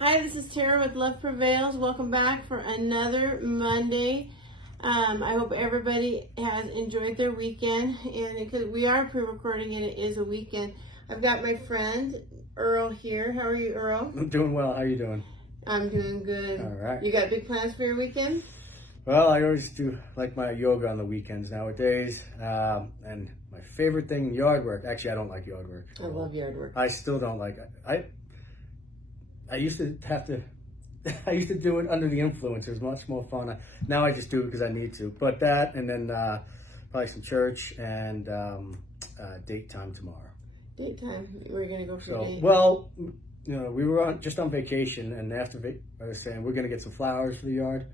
Hi, this is Tara with Love Prevails. Welcome back for another Monday. I hope everybody has enjoyed their weekend, and because we are pre-recording and it is a weekend, I've got my friend Earl here. How are you, Earl? I'm doing well. How are you doing? I'm doing good. All right. You got big plans for your weekend? Well, I always do like my yoga on the weekends nowadays, and my favorite thing, yard work. Actually, I don't like yard work. I love yard work. I still don't like it. I used to have to. I used to do it under the influence. It was much more fun. Now I just do it because I need to. But that, and then probably some church and date time tomorrow. Date time? We're gonna go for a date. Well, you know, we were just on vacation, and after I was saying we're gonna get some flowers for the yard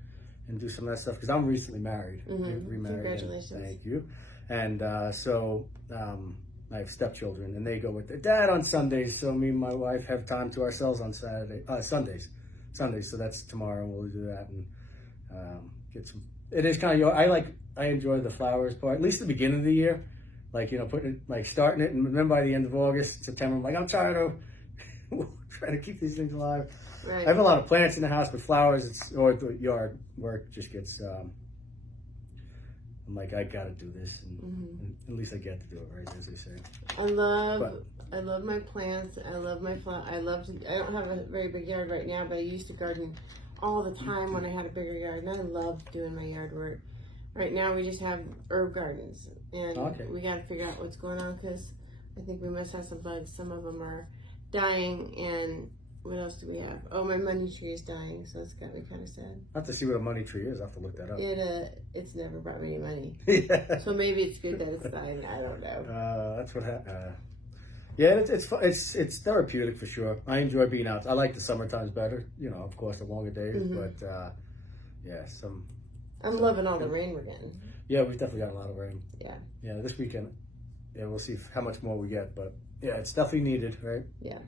and do some of that stuff because I'm recently married. Remarried. Congratulations. Thank you. And so I have stepchildren, and they go with their dad on Sundays. So me and my wife have time to ourselves on Sundays. So that's tomorrow. We'll do that and get some. It is kind of I enjoy the flowers part, at least the beginning of the year. Like, you know, putting it, like starting it, and then by the end of August, September, I'm like, I'm trying to keep these things alive. Right. I have a lot of plants in the house, but flowers or the yard work just gets. I'm like, I gotta do this, and at least I get to do it, right? As they say. I love my plants. I love my flowers. I don't have a very big yard right now, but I used to garden all the time when I had a bigger yard, and I love doing my yard work. Right now, we just have herb gardens, and we got to figure out what's going on because I think we must have some bugs. Some of them are dying, and what else do we have? Oh, my money tree is dying, so it's got me kind of sad. I have to see what a money tree is. I have to look that up. It's never brought me any money. Yeah. So maybe it's good that it's dying. I don't know. That's what happened. Yeah, it's therapeutic for sure. I enjoy being out. I like the summer times better. You know, of course, the longer days, but yeah, I'm loving all the rain we're getting. Yeah, we've definitely got a lot of rain. Yeah, this weekend. Yeah, we'll see how much more we get, but yeah, it's definitely needed, right? Yeah.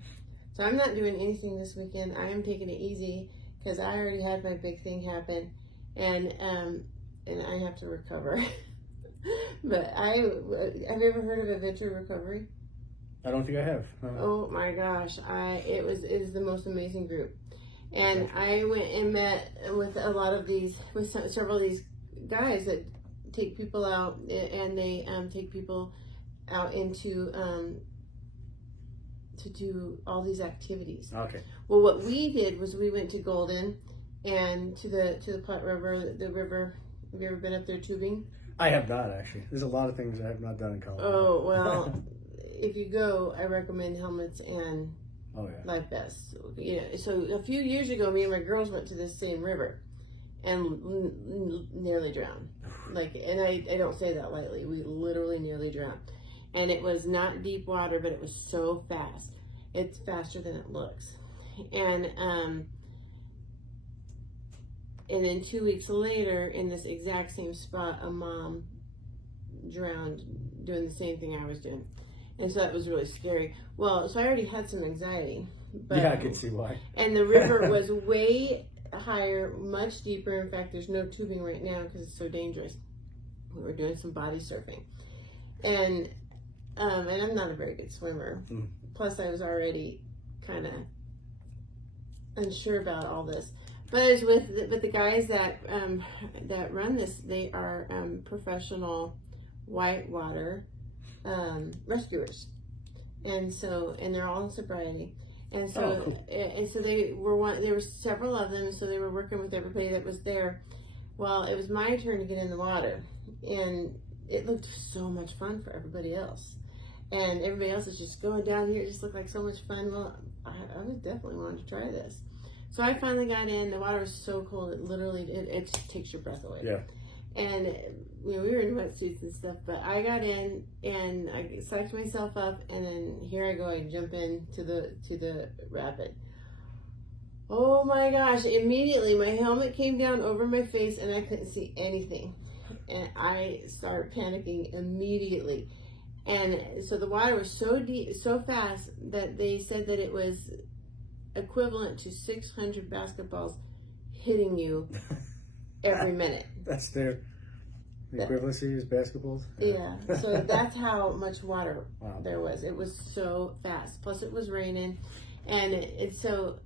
So I'm not doing anything this weekend. I am taking it easy because I already had my big thing happen, and I have to recover. But have you ever heard of Adventure Recovery? I don't think I have. Oh my gosh, it is the most amazing group, and I went and met with several of these guys that take people out, and they take people out into to do all these activities. Okay. Well, what we did was we went to Golden and to the Platte River, the river. Have you ever been up there tubing? I have not, actually. There's a lot of things I have not done in Colorado. Oh, well, if you go, I recommend helmets and life vests. You know, so a few years ago, me and my girls went to this same river and nearly drowned. And I don't say that lightly. We literally nearly drowned. And it was not deep water, but it was so fast. It's faster than it looks. And then 2 weeks later, in this exact same spot, a mom drowned doing the same thing I was doing. And so that was really scary. Well, so I already had some anxiety. But, yeah, I can see why. And the river was way higher, much deeper. In fact, there's no tubing right now because it's so dangerous. We were doing some body surfing. And I'm not a very good swimmer. Plus, I was already kind of unsure about all this. But I was with the guys that run this. They are professional whitewater rescuers, and they're all in sobriety. And so, cool. and so there were several of them. So they were working with everybody that was there. Well, it was my turn to get in the water, and it looked so much fun for everybody else. And everybody else is just going down here. It just looked like so much fun. Well, I was definitely wanting to try this. So I finally got in. The water was so cold. It literally, it just takes your breath away. Yeah. And we were in wetsuits and stuff, but I got in and I psyched myself up, and then here I go. I jump into the rapid. Oh my gosh! Immediately, my helmet came down over my face, and I couldn't see anything. And I started panicking immediately. And so the water was so deep, so fast that they said that it was equivalent to 600 basketballs hitting you every minute. That's the equivalency is basketballs? Yeah. So that's how much water there was. It was so fast. Plus it was raining. And so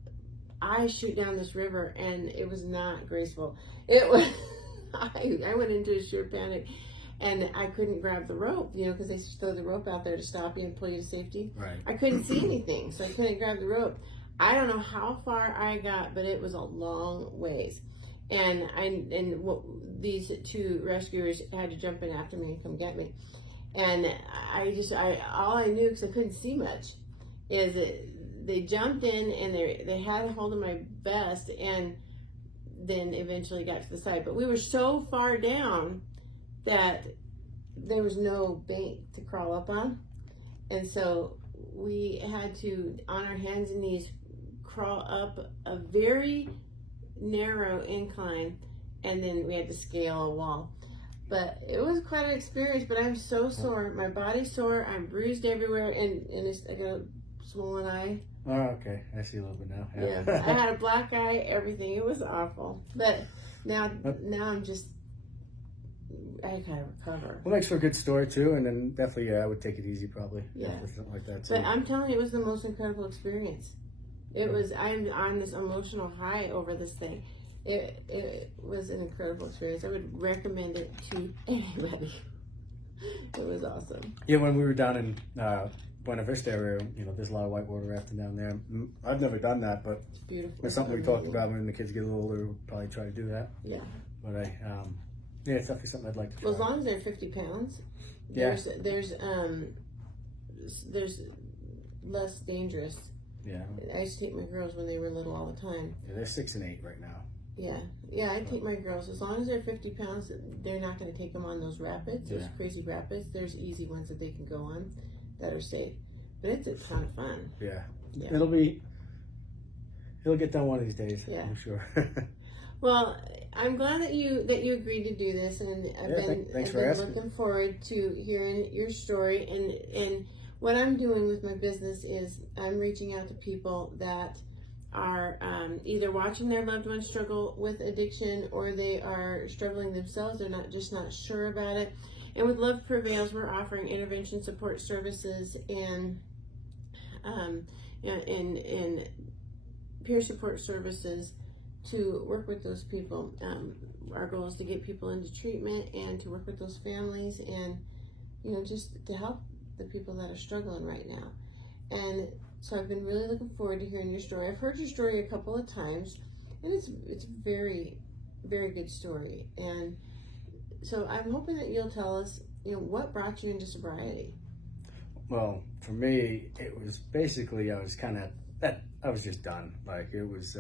I shoot down this river, and it was not graceful. It was, I went into a sheer panic, and I couldn't grab the rope, because they throw the rope out there to stop you and pull you to safety. Right. I couldn't see anything, so I couldn't grab the rope. I don't know how far I got, but it was a long ways. And these two rescuers had to jump in after me and come get me. And all I knew, because I couldn't see much, is that they jumped in and they had a hold of my vest, and then eventually got to the side. But we were so far down that there was no bank to crawl up on. And so we had to, on our hands and knees, crawl up a very narrow incline, and then we had to scale a wall. But it was quite an experience. But I'm so sore. My body's sore. I'm bruised everywhere, and I got a swollen eye. Oh, okay. I see a little bit now. Yeah. I had a black eye, everything. It was awful. But now I'm just, I gotta recover. Well, makes for a good story too, and then definitely, I would take it easy probably. Yeah. For something like that too. But I'm telling you, it was the most incredible experience. It was, I'm on this emotional high over this thing. It was an incredible experience. I would recommend it to anybody. It was awesome. Yeah, when we were down in Buena Vista area, there's a lot of whitewater rafting down there. I've never done that, but It's beautiful. it's something we talked about when the kids get a little older. We'll probably try to do that. Yeah. But it's definitely something I'd like to try. Well, as long as they're 50 pounds, Yeah. there's less dangerous. Yeah. I used to take my girls when they were little all the time. Yeah, they're 6 and 8 right now. Yeah, I take my girls. As long as they're 50 pounds, they're not going to take them on those rapids, those crazy rapids. There's easy ones that they can go on that are safe. But it's a ton of fun. Yeah. Yeah. It'll get done one of these days. Yeah. I'm sure. Well, I'm glad that you agreed to do this, and Thanks I've for been asking. looking forward to hearing your story. And what I'm doing with my business is I'm reaching out to people that are either watching their loved ones struggle with addiction, or they are struggling themselves. They're not sure about it. And with Love Prevails, we're offering intervention support services and peer support services to work with those people. Our goal is to get people into treatment and to work with those families, and just to help the people that are struggling right now. And so I've been really looking forward to hearing your story. I've heard your story a couple of times, and it's a very, very good story. And so I'm hoping that you'll tell us, what brought you into sobriety. Well, for me, it was basically I was just done. Like it was,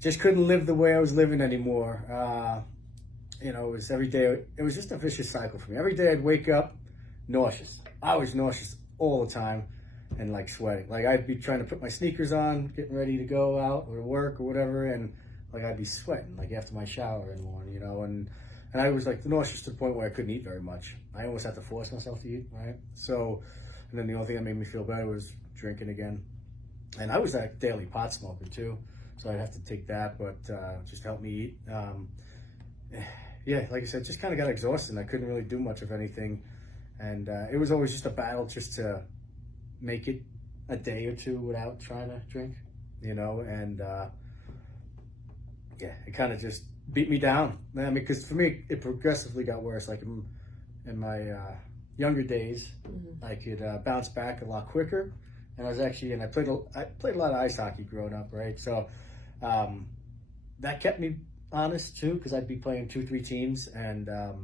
just couldn't live the way I was living anymore. It was every day. It was just a vicious cycle for me. Every day I'd wake up nauseous. I was nauseous all the time, and like sweating. Like I'd be trying to put my sneakers on, getting ready to go out or work or whatever, and like I'd be sweating like after my shower in the morning, and I was like nauseous to the point where I couldn't eat very much. I almost had to force myself to eat, right? So, and then the only thing that made me feel better was drinking again. And I was a daily pot smoker too, so I'd have to take that, but just help me eat. Yeah, like I said, just kind of got exhausted. I couldn't really do much of anything, and it was always just a battle just to make it a day or two without trying to drink, and yeah, it kind of just beat me down. I mean, because for me, it progressively got worse. Like in my younger days, I could bounce back a lot quicker, and I played a lot of ice hockey growing up, right? So that kept me honest too, because I'd be playing 2-3 teams and a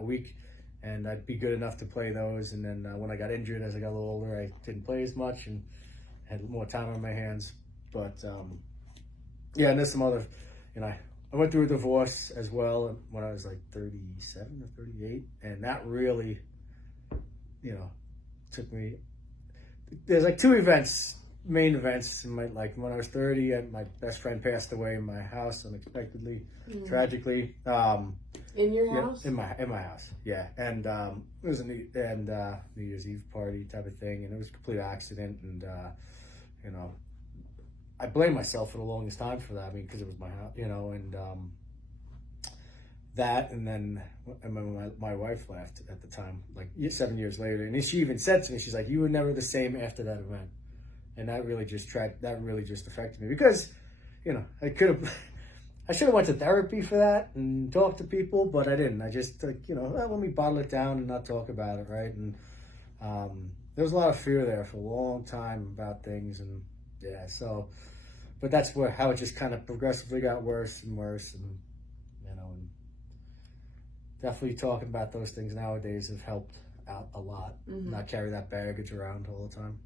week, and I'd be good enough to play those. And then when I got injured as I got a little older, I didn't play as much and had more time on my hands. But yeah, and there's some other, I went through a divorce as well when I was like 37 or 38, and that really, took me. There's like 2 main events in my, like when I was 30, and my best friend passed away in my house unexpectedly, tragically. In your house? In my house, yeah. And it was a New Year's Eve party type of thing, and it was a complete accident. And I blame myself for the longest time for that. I mean, because it was my house, and that, and then when my wife left at the time, like 7 years later, and she even said to me, she's like, "You were never the same after that event." and that really just affected me because, I should have went to therapy for that and talked to people, but I didn't. I just let me bottle it down and not talk about it, right? And there was a lot of fear there for a long time about things, and but that's how it just kind of progressively got worse and worse, and and definitely talking about those things nowadays have helped out a lot. Not carry that baggage around all the time.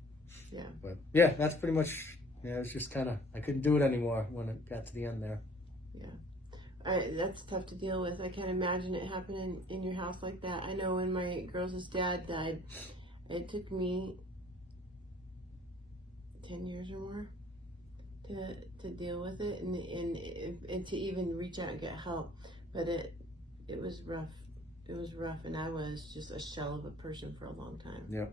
Yeah. But that's pretty much. It's just kind of I couldn't do it anymore when it got to the end there. Yeah. That's tough to deal with. I can't imagine it happening in your house like that. I know when my girls' dad died, it took me 10 years or more to deal with it and to even reach out and get help. But it was rough. It was rough, and I was just a shell of a person for a long time. Yep.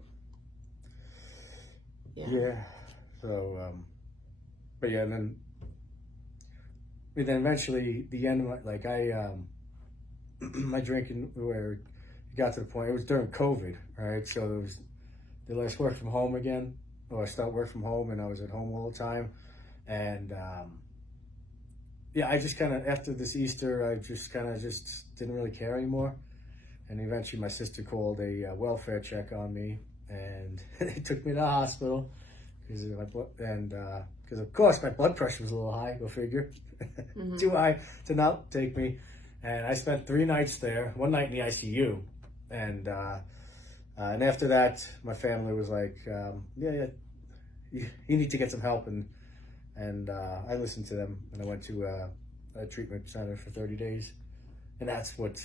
Yeah. So, but and then eventually the end, like my drinking where it got to the point, it was during COVID, right? So it was the last work from home again, or I started work from home, and I was at home all the time. And I just kind of, after this Easter, I just didn't really care anymore. And eventually my sister called a welfare check on me, and they took me to the hospital because of course my blood pressure was a little high, go figure. Too high to not take me. And I spent 3 nights there, 1 night in the ICU. And after that, my family was like, you need to get some help. And I listened to them, and I went to a treatment center for 30 days. And that's what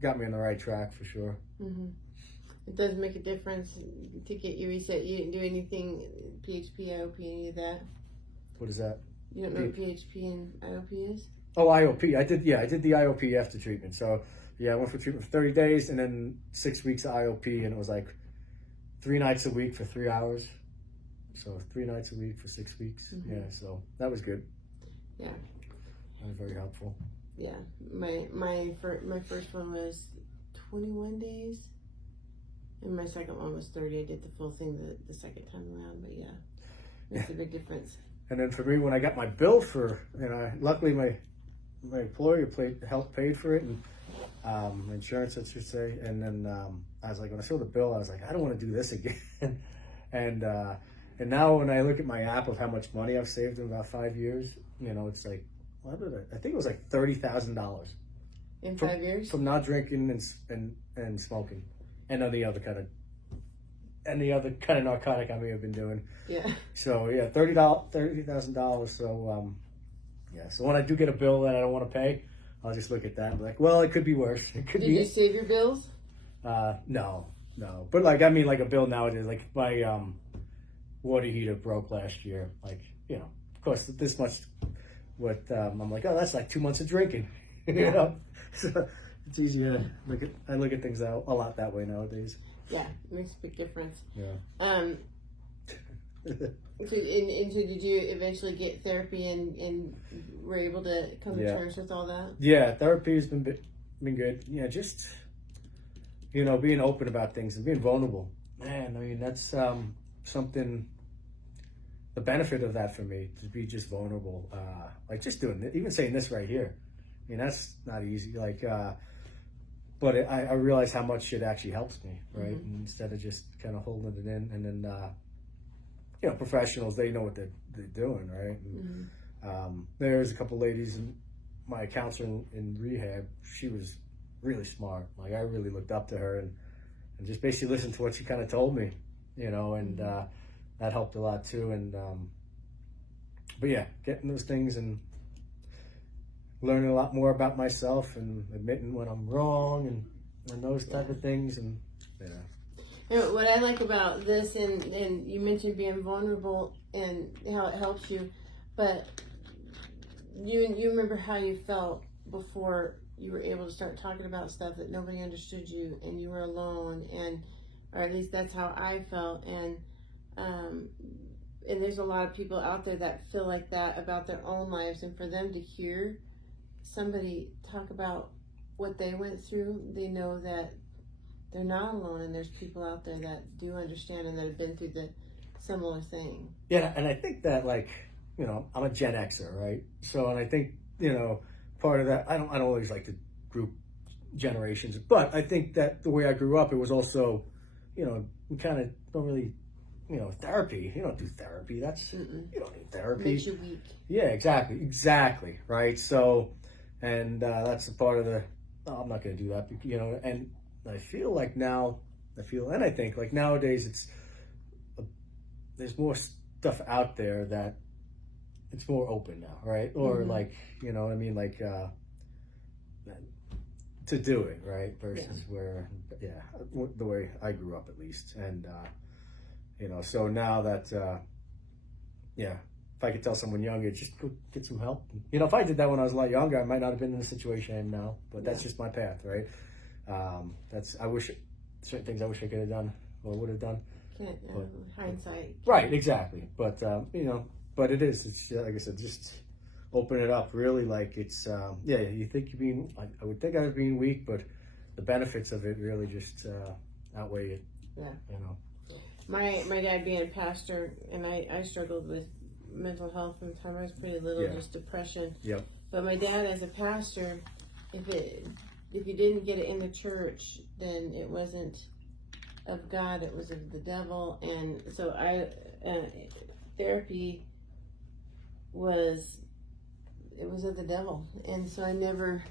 got me on the right track for sure. It does make a difference to get you reset. You didn't do anything, PHP, IOP, any of that? What is that? You don't know what PHP and IOP is? Oh, IOP. I did the IOP after treatment. So, I went for treatment for 30 days and then 6 weeks of IOP, and it was like 3 nights a week for 3 hours. So 3 nights a week for 6 weeks. Yeah, so that was good. Yeah. That was very helpful. Yeah. My first one was 21 days. And my second one was 30. I did the full thing the second time around, but makes a big difference. And then for me, when I got my bill for, luckily my employer paid for it, and insurance, I should say. And then I was like, when I saw the bill, I was like, I don't want to do this again. and now when I look at my app of how much money I've saved in about 5 years, it's like, I think it was like $30,000 in 5 years from not drinking and smoking, and any other kind of narcotic I may have been doing. Yeah. So $30,000. So so when I do get a bill that I don't want to pay, I'll just look at that and be like, well, it could be worse. It could be. Did you save your bills? No. But like a bill nowadays, like my water heater broke last year. Like of course this much. I'm like, oh, that's like 2 months of drinking. So it's easier to look at things a lot that way nowadays. Yeah, it makes a big difference. Yeah. So did you eventually get therapy and were able to come to terms with all that? Yeah, therapy has been good. Yeah, just being open about things and being vulnerable. Man, I mean that's something. The benefit of that for me to be just vulnerable, like just doing it, even saying this right here. I mean that's not easy. Like, but I realize how much it actually helps me, right? Instead of just kind of holding it in, and then professionals, they know what they're doing, right? And, there's a couple ladies in my counselor in rehab. She was really smart. Like I really looked up to her and just basically listened to what she kind of told me, and that helped a lot too. And but getting those things and learning a lot more about myself and admitting when I'm wrong and those type of things. And what I like about this, and you mentioned being vulnerable and how it helps you, but you remember how you felt before you were able to start talking about stuff that nobody understood you and you were alone, or at least that's how I felt. And there's a lot of people out there that feel like that about their own lives, and for them to hear somebody talk about what they went through, they know that they're not alone, and there's people out there that do understand and that have been through the similar thing. Yeah, and I think that, like, you know, I'm a Gen Xer, right? So, and I think, you know, part of that, I don't always like to group generations, but I think that the way I grew up, it was also, you know, we kind of don't really, you know, therapy. You don't do therapy. You don't need therapy. Makes you weak. Yeah, exactly, right? So, and that's a part of the, oh, I'm not going to do that, you know, and I feel like now, and I think like nowadays there's more stuff out there that it's more open now, right? Or like, you know what I mean? Like, to do it, right? Versus where, the way I grew up at least. And, you know, so now that, if I could tell someone younger, just go get some help. You know, if I did that when I was a lot younger, I might not have been in the situation I am now, but that's just my path, right? Certain things I wish I could have done or would have done. Hindsight. Right, exactly. But, you know, but it's like I said, just open it up. Really, like it's, you think you're being, I would think I was being weak, but the benefits of it really just outweigh it. Yeah. You know. My dad being a pastor, and I struggled with mental health from the time I was pretty little, just depression. Yep. But my dad, as a pastor, if you didn't get it in the church, then it wasn't of God, it was of the devil. And so therapy was of the devil, and so I never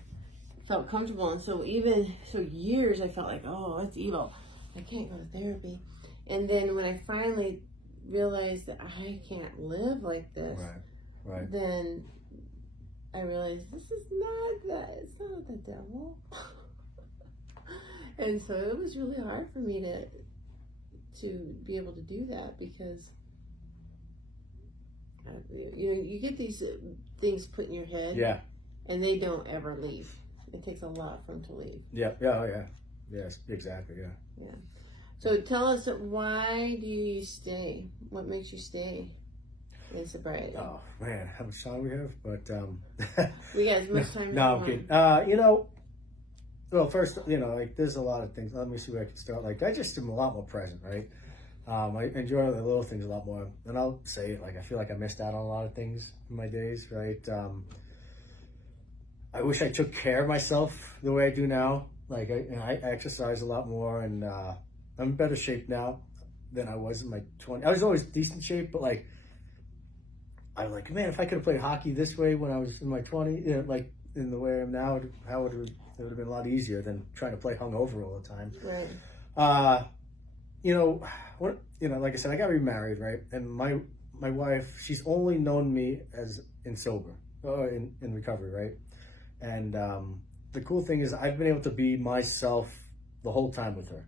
felt comfortable. And so years I felt like, oh, that's evil, I can't go to therapy. And then when I finally realized that I can't live like this, right, then I realized this is not that. It's not the devil. And so it was really hard for me to be able to do that, because you get these things put in your head, and they don't ever leave. It takes a lot for them to leave. Yes, exactly, yeah. So tell us, why do you stay? What makes you stay in sobriety? Oh man, how much time we have? But we got as much time as I'm kidding. You know, well, first, you know, like there's a lot of things. Let me see where I can start. Like I just am a lot more present, right? I enjoy the little things a lot more, and I'll say it, like I feel like I missed out on a lot of things in my days, right? I wish I took care of myself the way I do now. Like I exercise a lot more, and I'm in better shape now than I was in my 20s. I was always decent shape, but like I was like, man, if I could have played hockey this way when I was in my 20s, you know, like in the way I am now, it would have been a lot easier than trying to play hungover all the time. Right. You know, like I said, I got remarried, right? And my wife, she's only known me as in sober, in recovery, right? And the cool thing is I've been able to be myself the whole time with her.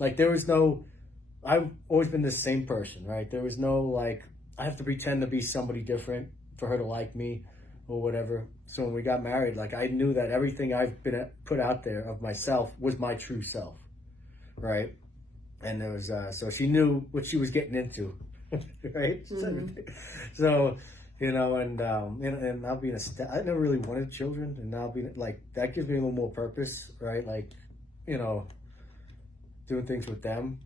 Like I've always been the same person, right? There was no like, I have to pretend to be somebody different for her to like me or whatever. So when we got married, like I knew that everything I've been put out there of myself was my true self, right? And there was, so she knew what she was getting into, right? Mm-hmm. So, you know, and now being I never really wanted children, and now being like, that gives me a little more purpose, right? Like, you know, doing things with them,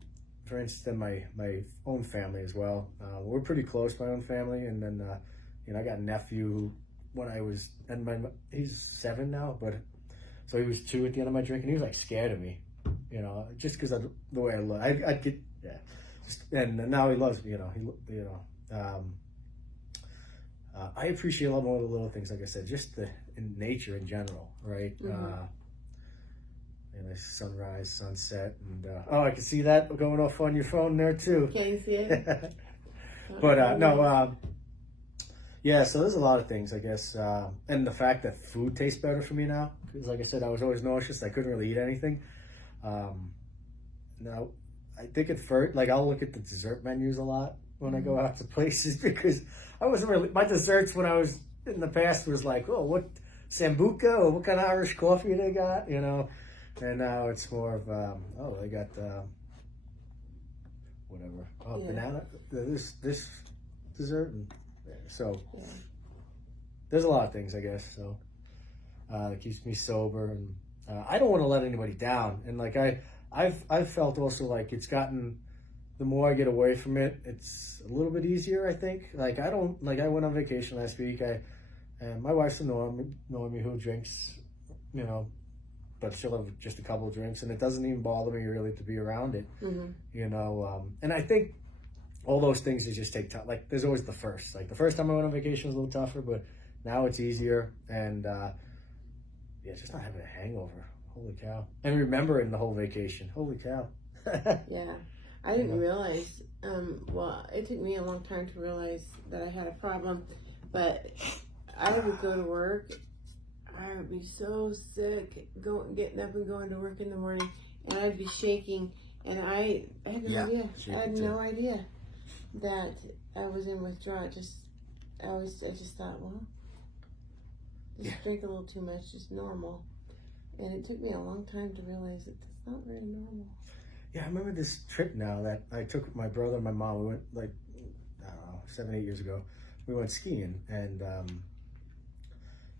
for instance, and my own family as well. We're pretty close, my own family, and then, you know, I got a nephew who, when I was, and he's 7 now, but, so he was 2 at the end of my drink, and he was like scared of me. You know, just because of the way I look, I'd get, and now he loves me. You know, I appreciate a lot more of the little things. Like I said, just in nature in general, right? Mm-hmm. And the sunrise, sunset, and I can see that going off on your phone there too. Can you see it? But no, yeah. So there's a lot of things, I guess, and the fact that food tastes better for me now, because like I said, I was always nauseous. I couldn't really eat anything. Now, I think at first, like I'll look at the dessert menus a lot when I go out to places, because I wasn't really, my desserts when I was in the past was like, oh, what, Sambuca, or what kind of Irish coffee they got, you know, and now it's more of, they got, whatever, banana, this dessert, and so there's a lot of things, I guess, so it keeps me sober, and I don't want to let anybody down, and like I've felt also like it's gotten the more I get away from it, it's a little bit easier, I think. Like, I went on vacation last week. And my wife's a normie who drinks, you know, but she'll have just a couple of drinks, and it doesn't even bother me really to be around it, you know. And I think all those things just take time. Like, there's always the first. Like, the first time I went on vacation was a little tougher, but now it's easier. And yeah, just not having a hangover. Holy cow! And remembering the whole vacation. Holy cow! Yeah, I didn't realize. Well, it took me a long time to realize that I had a problem, but I would go to work. I would be so sick, getting up and going to work in the morning, and I'd be shaking, and I had no idea. I had no idea that I was in withdrawal. I just thought, well, drink a little too much, just normal. And it took me a long time to realize that that's not very normal. Yeah, I remember this trip now that I took with my brother and my mom. We went, like, I don't know, 7-8 years ago. We went skiing, and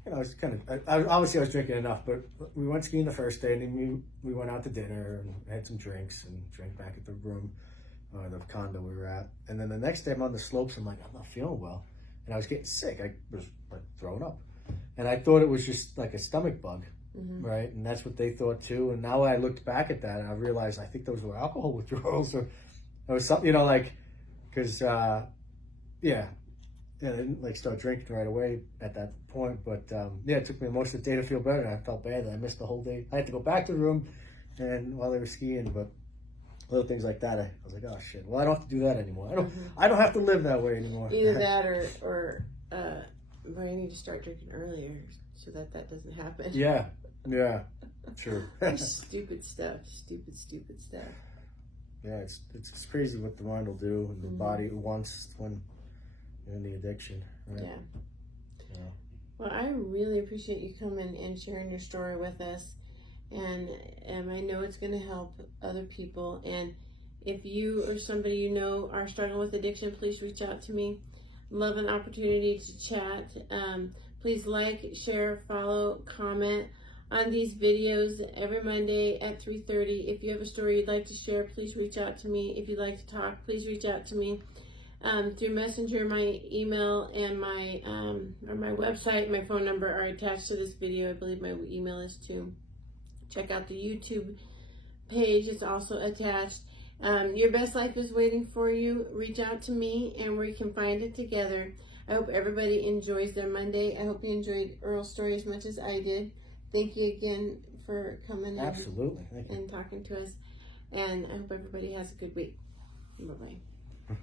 you know, it's kind of, obviously I was drinking enough, but we went skiing the first day, and then we went out to dinner and had some drinks and drank back at the room, the condo we were at. And then the next day I'm on the slopes, I'm like, I'm not feeling well. And I was getting sick. I was like throwing up. And I thought it was just like a stomach bug, right? And that's what they thought too. And now I looked back at that and I realized I think those were alcohol withdrawals, or was something, you know, like, because, yeah, I didn't like start drinking right away at that point, but yeah, it took me most of the day to feel better, and I felt bad that I missed the whole day. I had to go back to the room, and while they were skiing, but little things like that, I was like, oh shit, well, I don't have to do that anymore. I don't have to live that way anymore. Either that or but I need to start drinking earlier so that doesn't happen. Yeah, true. Stupid stuff. Yeah, it's crazy what the mind will do, and the body wants when you're in the addiction, right? Yeah. Well, I really appreciate you coming and sharing your story with us, and I know it's going to help other people. And if you or somebody you know are struggling with addiction, please reach out to me. Love an opportunity to chat. Please like, share, follow, comment on these videos every Monday at 3:30. If you have a story you'd like to share, please reach out to me. If you'd like to talk, please reach out to me. Through Messenger, my email and my website, my phone number are attached to this video. I believe my email is too. Check out the YouTube page. It's also attached. Your best life is waiting for you. Reach out to me and we can find it together. I hope everybody enjoys their Monday. I hope you enjoyed Earl's story as much as I did. Thank you again for coming Absolutely. Thank you. and talking to us. And I hope everybody has a good week. Bye-bye.